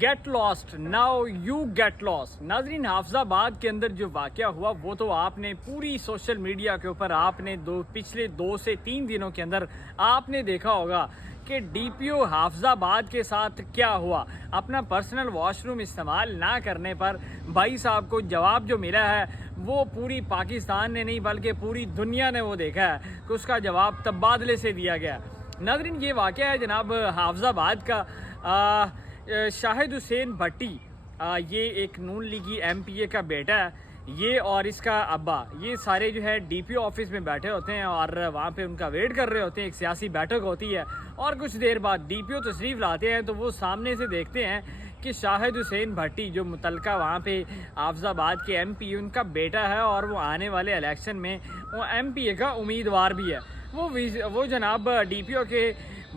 Get lost now you get lost. नाजरीन, हाफिजाबाद के अंदर जो वाक़या हुआ वो तो आपने पूरी सोशल मीडिया के ऊपर आपने पिछले 2 से 3 दिनों के अंदर आपने देखा होगा कि डीपीओ हाफिजाबाद के साथ क्या हुआ। अपना पर्सनल वॉशरूम इस्तेमाल ना करने पर भाई साहब को जवाब जो मिला है वो पूरी पाकिस्तान ने नहीं बल्कि पूरी दुनिया ने वो देखा है कि उसका जवाब तबादले से दिया गया। नाजरीन, ये वाक़या है जनाब हाफिजाबाद का। शाहिद हुसैन भट्टी ये एक नून लीगी एमपीए का बेटा है। ये और इसका अब्बा ये सारे जो है डीपीओ ऑफिस में बैठे होते हैं और वहाँ पे उनका वेट कर रहे होते हैं। एक सियासी बैठक होती है और कुछ देर बाद डीपीओ तशरीफ़ लाते हैं तो वो सामने से देखते हैं कि शाहिद हुसैन भट्टी जो मुतलका वहाँ पे हाफिजाबाद के एमपी उनका बेटा है और वो आने वाले इलेक्शन में वो एमपीए का उम्मीदवार भी है। वो जनाब डीपीओ के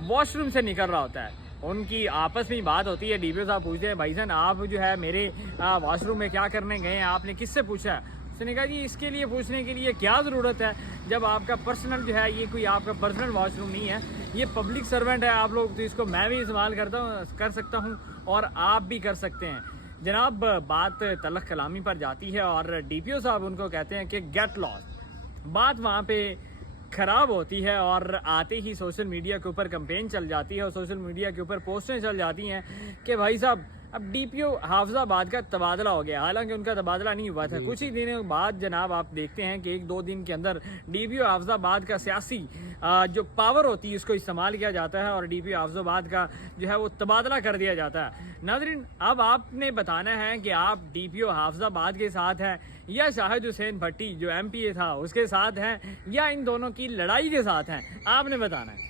वॉशरूम से निकल रहा होता है। उनकी आपस में बात होती है। डीपीओ साहब पूछते हैं, भाई साहब आप जो है मेरे वॉशरूम में क्या करने गए हैं, आपने किससे पूछा है? उसने कहा जी इसके लिए पूछने के लिए क्या ज़रूरत है जब आपका पर्सनल जो है ये कोई आपका पर्सनल वॉशरूम नहीं है, ये पब्लिक सर्वेंट है आप लोग, तो इसको मैं भी इस्तेमाल कर सकता हूँ और आप भी कर सकते हैं। जनाब बात तलख कलामी पर जाती है और डीपीओ साहब उनको कहते हैं कि गेट लॉस्ट। बात वहाँ पे ख़राब होती है और आते ही सोशल मीडिया के ऊपर कैंपेन चल जाती है और सोशल मीडिया के ऊपर पोस्टें चल जाती हैं कि भाई साहब अब डीपीओ हाफिजाबाद का तबादला हो गया। हालांकि उनका तबादला नहीं हुआ था। कुछ ही दिनों बाद जनाब आप देखते हैं कि 1-2 दिन के अंदर डीपीओ हाफिजाबाद का सियासी जो पावर होती है उसको इस्तेमाल किया जाता है और डीपीओ हाफिजाबाद का जो है वो तबादला कर दिया जाता है। नाज़रीन, अब आपने बताना है कि आप डीपीओ हाफिजाबाद के साथ हैं या शाहिद हुसैन भट्टी जो एमपीए था उसके साथ हैं या इन दोनों की लड़ाई के साथ हैं, आपने बताना है।